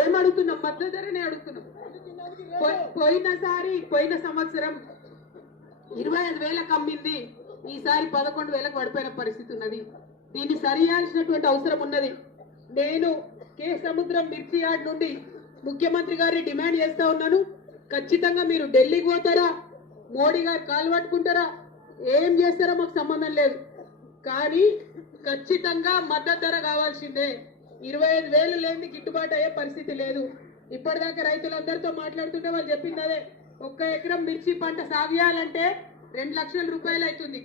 ఏమడుగుతున్నాం? మద్దతు ధరనే అడుగుతున్నాం. పోయిన సంవత్సరం 25,000 అమ్మింది, ఈసారి 11,000 పడిపోయిన పరిస్థితి ఉన్నది. దీన్ని సరియాల్సినటువంటి అవసరం ఉన్నది. నేను కే సముద్రం మిర్చి యార్డ్ నుండి ముఖ్యమంత్రి గారి డిమాండ్ చేస్తా ఉన్నాను. ఖచ్చితంగా మీరు ఢిల్లీకి పోతారా, మోడీ గారు కాలు పట్టుకుంటారా, ఏం చేస్తారో మాకు సంబంధం లేదు, కానీ ఖచ్చితంగా మద్దతు ధర కావాల్సిందే. 25,000 లేని గిట్టుబాటు అయ్యే పరిస్థితి లేదు. ఇప్పటిదాకా రైతులందరితో మాట్లాడుతుంటే వాళ్ళు చెప్పింది అదే, 1 ఎకరం మిర్చి పంట సాగు చేయాలంటే 2 లక్షల రూపాయలు అవుతుంది.